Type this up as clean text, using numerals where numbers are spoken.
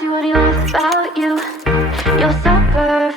see what he loves about you. You're so perfect.